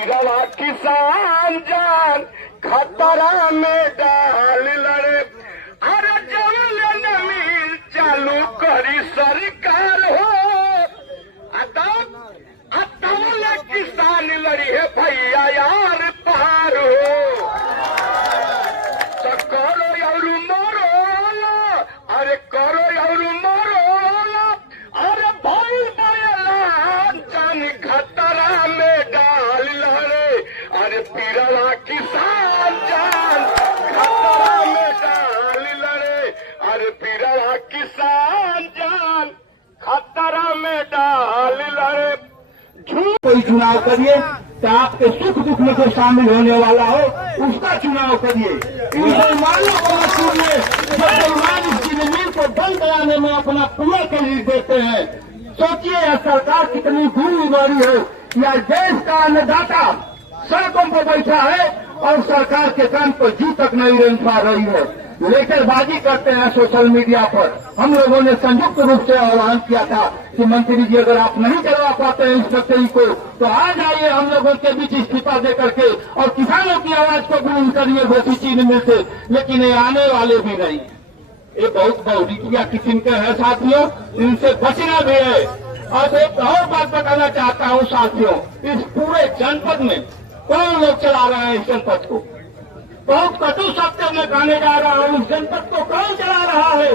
पीरवा किसान जान खतरा में डाल लड़े। अरे जवल नमी चालू करी सरकार हो अतवल किसान लड़ी है भैया यार पार हो। तो करो और मरो, अरे करो और मरो, अरे भाई बयलान जान खतरा में डाल लड़े। अरे पीरवा किसान जान खतरा में डाल लड़े। अरे पीरवा किसान जान खतरा में डाल लड़े। कोई चुनाव करिए तो आपके सुख दुख में जो शामिल होने वाला हो उसका चुनाव करिए। इन मुसलमानों को मत सुनिए। मुसलमान इस जमीन को बंद कराने में अपना पूरा करीब देते हैं। सोचिए यह सरकार कितनी बुरी बारी है। यह देश का अन्नदाता सड़कों पर बैठा है और सरकार के कान पर जू तक नहीं रेंग पा रही है। लेकर बाजी करते हैं सोशल मीडिया पर। हम लोगों ने संयुक्त रूप से आह्वान किया था कि मंत्री जी अगर आप नहीं करवा पाते हैं इस फैक्ट्री को तो आ जाइए हम लोगों के बीच इस्तीफा दे करके और किसानों की आवाज को बुलंद करिए घोसी चीनी मिल से। लेकिन ये आने वाले भी नहीं। ये बहुत बहुरीतिया किस्म के हैं साथियों, इनसे बचना भी है। और एक और बात बताना चाहता हूँ साथियों, इस पूरे जनपद में कौन लोग चला रहे हैं इस जनपद को? बहुत कटु शब्द में कहने जा रहा हूं, इस जनपद को कौन चला रहा है?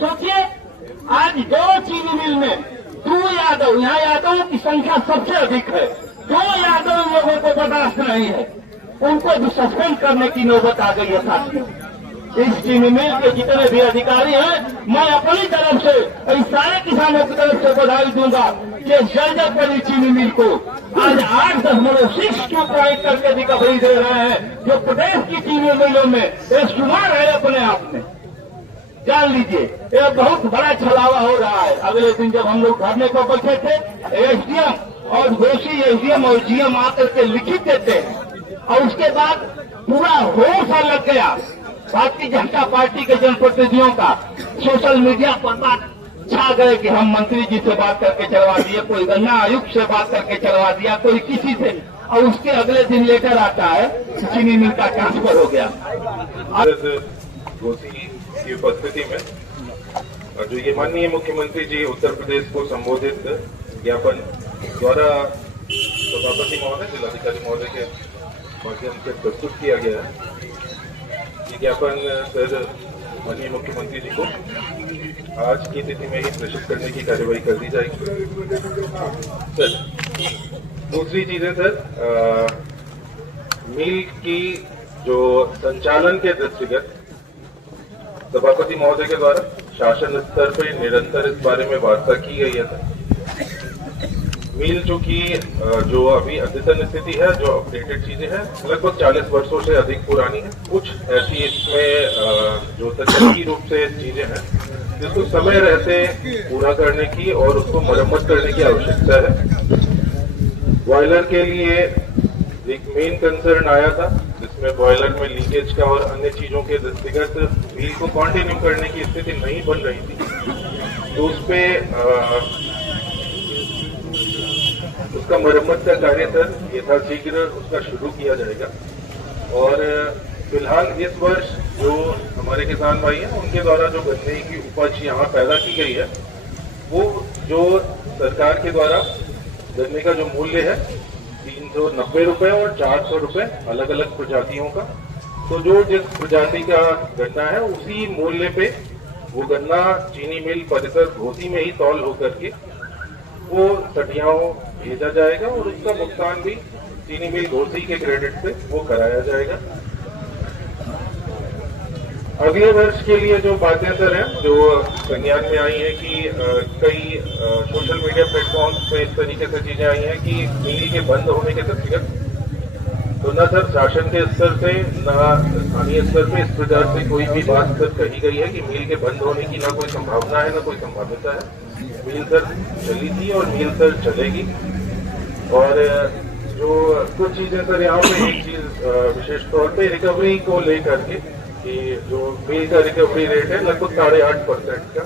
सोचिए आज 2 चीनी मिल में 2 यादव, यहाँ यादवों की संख्या सबसे अधिक है, 2 यादव लोगों को बर्दाश्त नहीं है। उनको भी सस्पेंड करने की नौबत आ गई है साथियों। इस चीनी मिल के जितने भी अधिकारी हैं मैं अपनी तरफ से इस सारे किसानों की तरफ से बधाई दूंगा कि जर्जर पड़ी चीनी मिल को आज 8.62 पॉइंट करके रिकवरी दे रहे हैं, जो प्रदेश की चीनी मिलों में एक शुमार है अपने आप में। जान लीजिए यह बहुत बड़ा छलावा हो रहा है। अगले दिन जब हम लोग धरने को बैठे थे एसडीएम और दोषी एसडीएम और जीएम आकर के लिखित देते हैं और उसके बाद पूरा होश लग गया भारतीय जनता पार्टी के जनप्रतिनिधियों का। सोशल मीडिया पर बात छा गए कि हम मंत्री जी से बात करके चलवा दिए, कोई गन्ना आयुक्त से बात करके चलवा दिया, कोई किसी से, और उसके अगले दिन लेटर आता है चीनी मिल का ट्रांसफर हो गया। की उपस्थिति में जो ये माननीय मुख्यमंत्री जी उत्तर प्रदेश को संबोधित ज्ञापन द्वारा सभापति महोदय जिलाधिकारी महोदय के माध्यम से प्रस्तुत किया गया है। ये ज्ञापन सर माननीय मुख्यमंत्री जी को आज की तिथि में ही प्रेषित करने की कार्यवाही कर दी जाएगी। सर दूसरी चीज है सर, मिल की जो संचालन के दृष्टिगत सभापति महोदय के द्वारा शासन स्तर पर निरंतर इस बारे में वार्ता की गई है सर। मिल चूंकि जो अभी अद्यतन स्थिति है, जो अपडेटेड चीजें हैं, लगभग 40 वर्षों से अधिक पुरानी है। कुछ ऐसी इसमें जो तकनीकी रूप से चीजें हैं जिसको समय रहते पूरा करने की और उसको मरम्मत करने की आवश्यकता है। बॉयलर के लिए एक मेन कंसर्न आया था जिसमें बॉयलर में लीकेज का और अन्य चीजों के दृष्टिगत मिल को कंटिन्यू करने की स्थिति नहीं बन रही थी, तो उस पे उसका मरम्मत का कार्य सर यथाशीघ्र उसका शुरू किया जाएगा। और फिलहाल इस वर्ष जो हमारे किसान भाई हैं उनके द्वारा जो गन्ने की उपज यहाँ पैदा की गई है, वो जो सरकार के द्वारा गन्ने का जो मूल्य है 390 रुपए और 400 रुपए अलग अलग प्रजातियों का, तो जो जिस प्रजाति का गन्ना है उसी मूल्य पे वो गन्ना चीनी मिल परिसर घोसी में ही तौल होकर के वो सटियाओं भेजा जाएगा और उसका भुगतान भी चीनी मिल घोसी के क्रेडिट से वो कराया जाएगा। अगले वर्ष के लिए जो बातें सर हैं जो संज्ञान में आई है कि कई सोशल मीडिया प्लेटफॉर्म्स पे इस तरीके से चीजें आई हैं कि मिल के बंद होने के दृष्टिगत तो न सर शासन के स्तर से न स्थानीय स्तर पे इस प्रकार से कोई भी बात सर कही गई है कि मिल के बंद होने की न कोई संभावना है न कोई संभाव्यता है। मिल सर चली थी और मिल सर चलेगी। और जो कुछ चीजें सर यहाँ पे एक चीज विशेष तौर पे रिकवरी को लेकर के कि जो मिल का रिकवरी रेट है लगभग 8.5% का,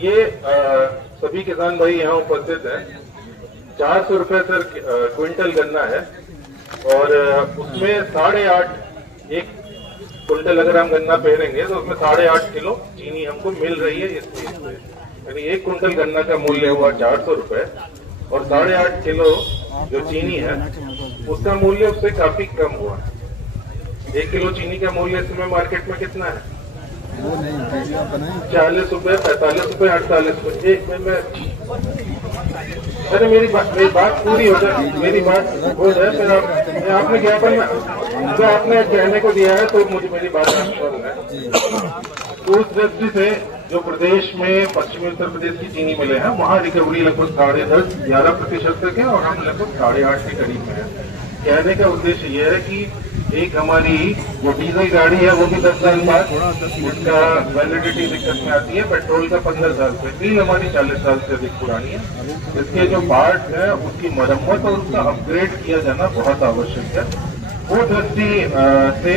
ये सभी किसान भाई यहाँ उपस्थित हैं। 400 रुपए सर क्विंटल गन्ना है और उसमें 8.5 एक कुंटल अगर हम गन्ना पेरेंगे तो उसमें 8.5 किलो चीनी हमको मिल रही है इस चीज पे। यानी 1 कुंटल गन्ना का मूल्य हुआ 400 रुपए और 8.5 किलो जो चीनी है उसका मूल्य उससे काफी कम हुआ है। 1 किलो चीनी का मूल्य इस समय मार्केट में कितना है? 40 रुपए, 45 रुपए, 48 रुपए। एक में अरे मेरी बात पूरी हो जाए, मेरी बात हो जाए फिर आपने ज्ञापन जो आपने कहने को दिया है तो मुझे मेरी बात है। तो उस दृष्टि से जो प्रदेश में पश्चिमी उत्तर प्रदेश की चीनी मिले हैं वहाँ रिकवरी लगभग 10.5-11% तक है और हम लगभग 8.5 के करीब में है। कहने का उद्देश्य यह है कि एक हमारी जो डीजल गाड़ी है वो भी 10 साल बाद उसका वैलिडिटी दिक्कत में आती है, पेट्रोल का 15 साल से, डीजल हमारी 40 साल से अधिक पुरानी है। इसके जो पार्ट है उसकी मरम्मत और उसका अपग्रेड किया जाना बहुत आवश्यक है। वो दृष्टि से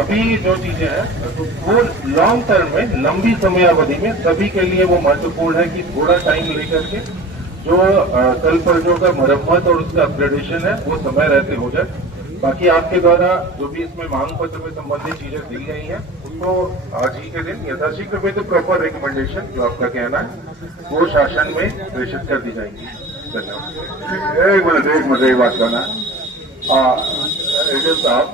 अभी जो चीजें हैं तो वो लॉन्ग टर्म में, लंबी समय अवधि में सभी के लिए वो महत्वपूर्ण है कि थोड़ा टाइम लेकर के जो कल पर्जों का मरम्मत और उसका अपग्रेडेशन है वो समय रहते हो जाए। बाकी आपके द्वारा जो भी इसमें मांग पत्र में संबंधित चीजें दी गई हैं उसको आज ही के दिन यथाशीघ्र में तो प्रॉपर रिकमेंडेशन जो आपका कहना है वो शासन में प्रेषित कर दी जाएंगी। धन्यवाद। एक मिनट एक बात करना एजेंट साहब,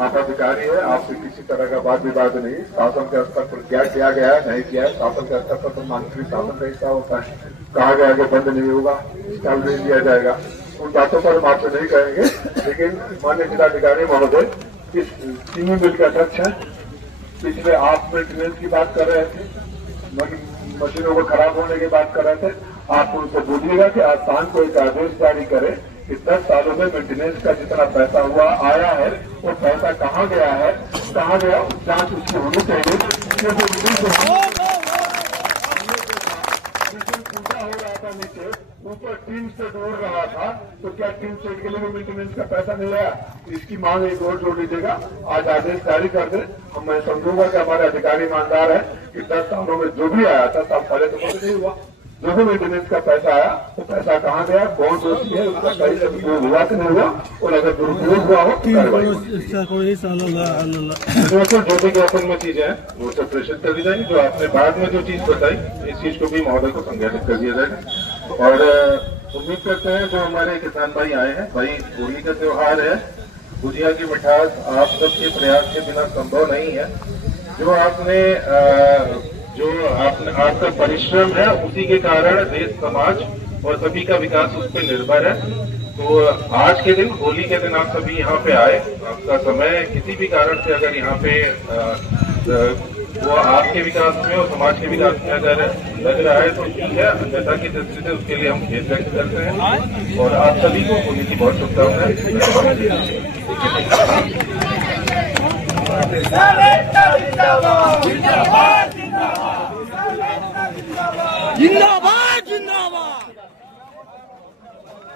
आप अधिकारी है, आपसे किसी तरह का वाद विवाद नहीं। शासन के स्तर पर क्या किया गया है नहीं किया है, शासन के स्तर पर तो मंत्री शासन का हिस्सा होता है। कहा गया कि बंद नहीं होगा, स्टॉल नहीं दिया जाएगा, उन बातों पर हम आपसे नहीं कहेंगे। लेकिन माननीय जिलाधिकारी महोदय, इस चीनी मिल के अध्यक्ष है, पिछले आप मेंटेनेंस की बात कर रहे थे, मशीनों को खराब होने की बात कर रहे थे। आप उनको बोलिएगा कि आसान को एक आदेश जारी करे कि 10 सालों में मेंटेनेंस का जितना पैसा हुआ आया है वो पैसा कहाँ गया है, कहाँ गया, जांच उसकी होनी चाहिए। पूजा हो रहा था नीचे, ऊपर टीम से जोड़ रहा था, तो क्या टीम सेट के लिए भी मेंटेनेंस का पैसा नहीं आया? इसकी मांग एक और जोड़ लीजिएगा, आज आदेश जारी कर दे। हम मैं समझूंगा कि हमारे अधिकारी ईमानदार है कि 10 सालों में जो भी आया, 10 साल पहले तो कुछ नहीं हुआ, जो भी मेंटेनेंस का पैसा आया वो पैसा कहाँ गया, कौन दोषी है, उसका सही से उपयोग हुआ कि नहीं हुआ, और अगर दुरुपयोग हुआ हो तो कार्रवाई जो भी ज्ञापन में चीजें हैं वो सब प्रेषित कर दी जाएंगी। जो आपने बाद में जो चीज बताई इस चीज को भी महोदय को संज्ञानित कर दिया जाएगा। और उम्मीद करते हैं जो हमारे किसान भाई आए हैं, भाई होली का त्योहार है, गुजिया की मिठास आप सबके प्रयास के बिना संभव नहीं है। जो आपका परिश्रम है उसी के कारण देश समाज और सभी का विकास उस पर निर्भर है। तो आज के दिन, होली के दिन आप सभी यहाँ पे आए, आपका समय किसी भी कारण से अगर यहाँ पे वो आपके विकास में और समाज के विकास में अगर लग रहा है तो ठीक है, अन्यथा की दृष्टि से उसके लिए हम खेद व्यक्त करते हैं और आप सभी को होली की बहुत शुभकामनाएं। जिंदाबाद।